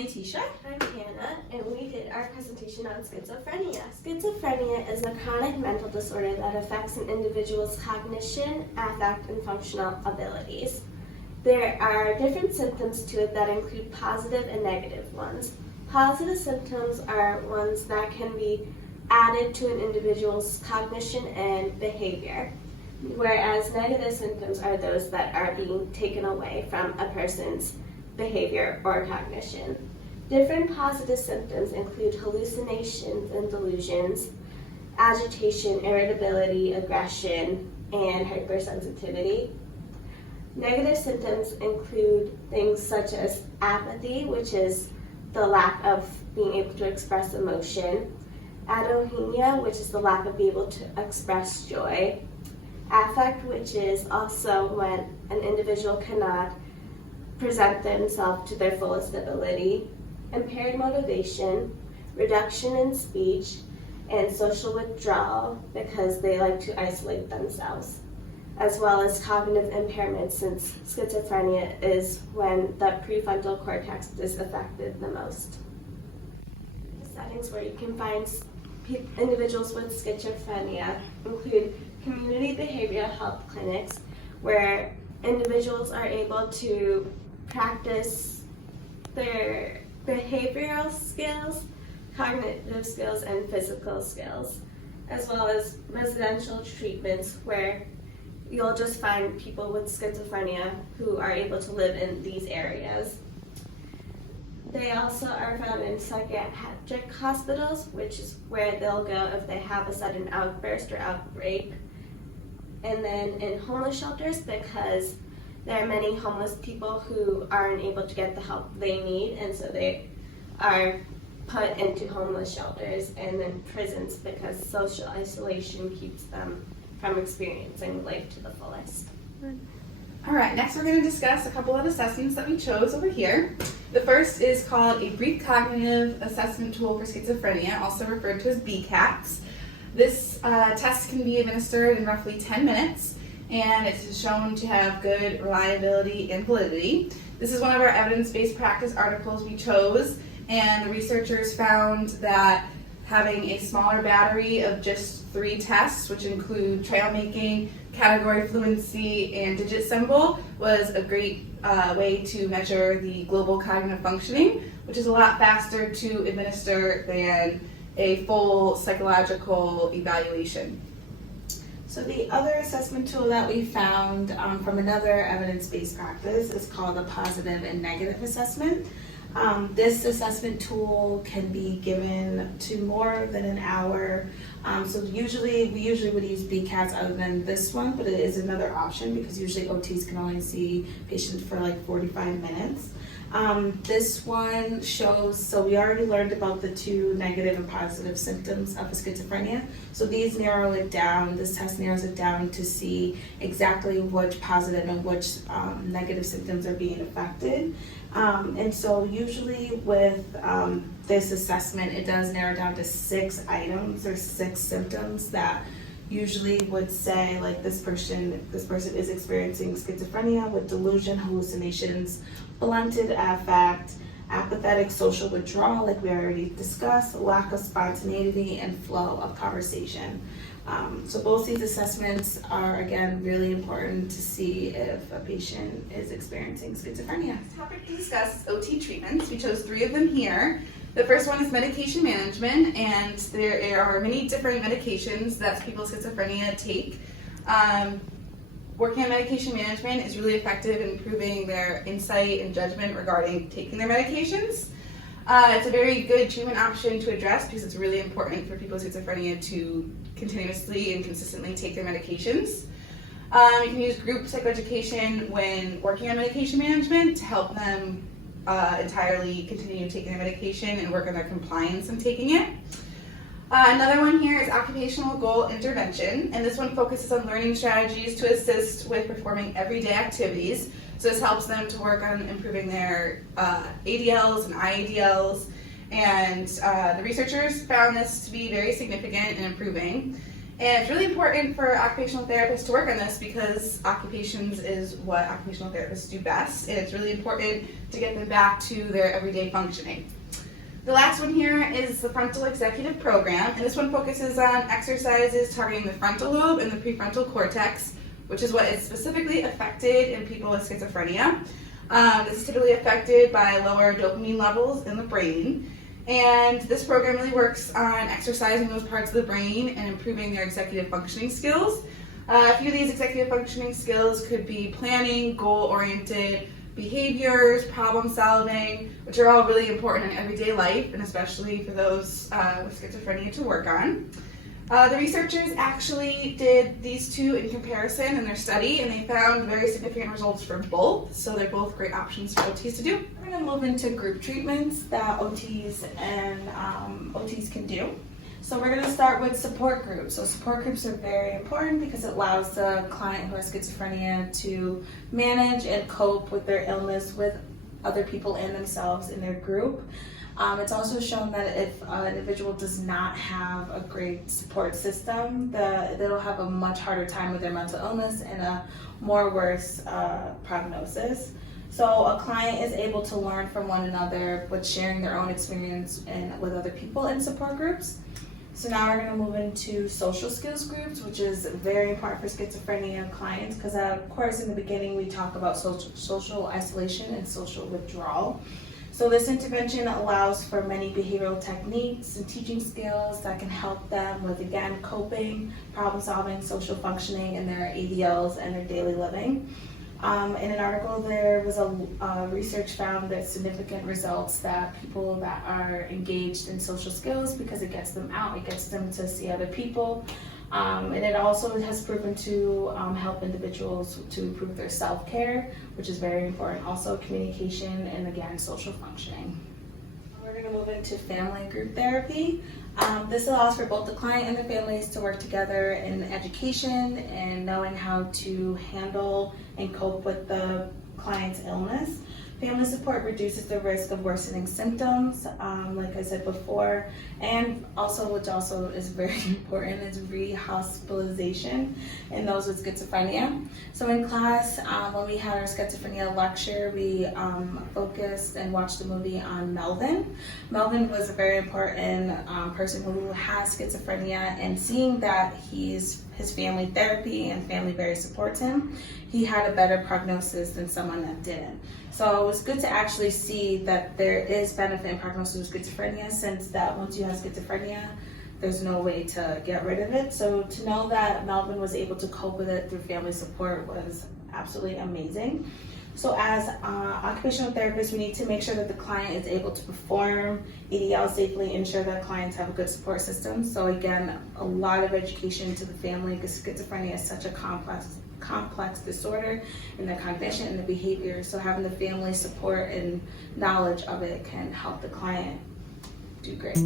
Letitia. I'm Hannah, and we did our presentation on schizophrenia. Schizophrenia is a chronic mental disorder that affects an individual's cognition, affect, and functional abilities. There are different symptoms to it that include positive and negative ones. Positive symptoms are ones that can be added to an individual's cognition and behavior, whereas negative symptoms are those that are being taken away from a person's behavior or cognition. Different positive symptoms include hallucinations and delusions, agitation, irritability, aggression, and hypersensitivity. Negative symptoms include things such as apathy, which is the lack of being able to express emotion, adohenia, which is the lack of being able to express joy, affect, which is also when an individual cannot present themselves to their fullest ability, impaired motivation, reduction in speech, and social withdrawal because they like to isolate themselves, as well as cognitive impairment, since schizophrenia is when the prefrontal cortex is affected the most. The settings where you can find individuals with schizophrenia include community behavioral health clinics, where individuals are able to practice their behavioral skills, cognitive skills, and physical skills, as well as residential treatments where you'll just find people with schizophrenia who are able to live in these areas. They also are found in psychiatric hospitals, which is where they'll go if they have a sudden outburst or outbreak. And then in homeless shelters, because there are many homeless people who aren't able to get the help they need, and so they are put into homeless shelters, and then prisons because social isolation keeps them from experiencing life to the fullest. All right, next we're going to discuss a couple of assessments that we chose over here. The first is called a Brief Cognitive Assessment Tool for Schizophrenia, also referred to as BCATS. This test can be administered in roughly 10 minutes, and it's shown to have good reliability and validity. This is one of our evidence-based practice articles we chose, and the researchers found that having a smaller battery of just 3 tests, which include trail making, category fluency, and digit symbol, was a great way to measure the global cognitive functioning, which is a lot faster to administer than a full psychological evaluation. So the other assessment tool that we found from another evidence-based practice is called a positive and negative assessment. This assessment tool can be given to more than an hour. So we usually would use BCATS other than this one, but it is another option because usually OTs can only see patients for like 45 minutes. This one shows, so we already learned about the 2 negative and positive symptoms of schizophrenia. So these narrow it down, this test narrows it down to see exactly which positive and which negative symptoms are being affected. And so usually with this assessment, it does narrow down to 6 items or 6 symptoms that usually would say like this person is experiencing schizophrenia with delusion, hallucinations, blunted affect, apathetic social withdrawal, like we already discussed, lack of spontaneity, and flow of conversation. So both these assessments are, again, really important to see if a patient is experiencing schizophrenia. Next topic to discuss is OT treatments. We chose 3 of them here. The first one is medication management, and there are many different medications that people with schizophrenia take. Working on medication management is really effective in improving their insight and judgment regarding taking their medications. It's a very good treatment option to address because it's really important for people with schizophrenia to continuously and consistently take their medications. You can use group psychoeducation when working on medication management to help them entirely continue taking their medication and work on their compliance in taking it. Another one here is occupational goal intervention, and this one focuses on learning strategies to assist with performing everyday activities. So this helps them to work on improving their ADLs and IADLs, and the researchers found this to be very significant in improving. And it's really important for occupational therapists to work on this because occupations is what occupational therapists do best, and it's really important to get them back to their everyday functioning. The last one here is the frontal executive program, and this one focuses on exercises targeting the frontal lobe and the prefrontal cortex, which is what is specifically affected in people with schizophrenia. This is typically affected by lower dopamine levels in the brain. And this program really works on exercising those parts of the brain and improving their executive functioning skills. A few of these executive functioning skills could be planning, goal-oriented behaviors, problem solving, which are all really important in everyday life, and especially for those with schizophrenia to work on. The researchers actually did these two in comparison in their study, and they found very significant results for both, so they're both great options for OTs to do. We're going to move into group treatments that OTs and OTs can do. So we're going to start with support groups. So support groups are very important because it allows the client who has schizophrenia to manage and cope with their illness with other people and themselves in their group. It's also shown that if an individual does not have a great support system, they'll have a much harder time with their mental illness and a more worse prognosis. So a client is able to learn from one another with sharing their own experience and with other people in support groups. So now we're going to move into social skills groups, which is very important for schizophrenia clients because, of course, in the beginning we talk about social isolation and social withdrawal. So this intervention allows for many behavioral techniques and teaching skills that can help them with, again, coping, problem solving, social functioning in their ADLs and their daily living. In an article, there was a research found that significant results that people that are engaged in social skills, because it gets them out, it gets them to see other people, and it also has proven to help individuals to improve their self-care, which is very important. Also communication and, again, social functioning. We're going to move into family group therapy. This allows for both the client and the families to work together in education and knowing how to handle and cope with the client's illness. Family support reduces the risk of worsening symptoms, like I said before, and also, which also is very important, is rehospitalization in those with schizophrenia. So in class, when we had our schizophrenia lecture, we focused and watched the movie on Melvin. Melvin was a very important person who has schizophrenia, and seeing that his family therapy and family very supports him, he had a better prognosis than someone that didn't. So it was good to actually see that there is benefit in prognosis with schizophrenia, since that once you have schizophrenia, there's no way to get rid of it. So to know that Melvin was able to cope with it through family support was absolutely amazing. So as occupational therapists, we need to make sure that the client is able to perform EDL safely, ensure that clients have a good support system. So again, a lot of education to the family, because schizophrenia is such a complex disorder in the cognition and the behavior. So having the family support and knowledge of it can help the client do great.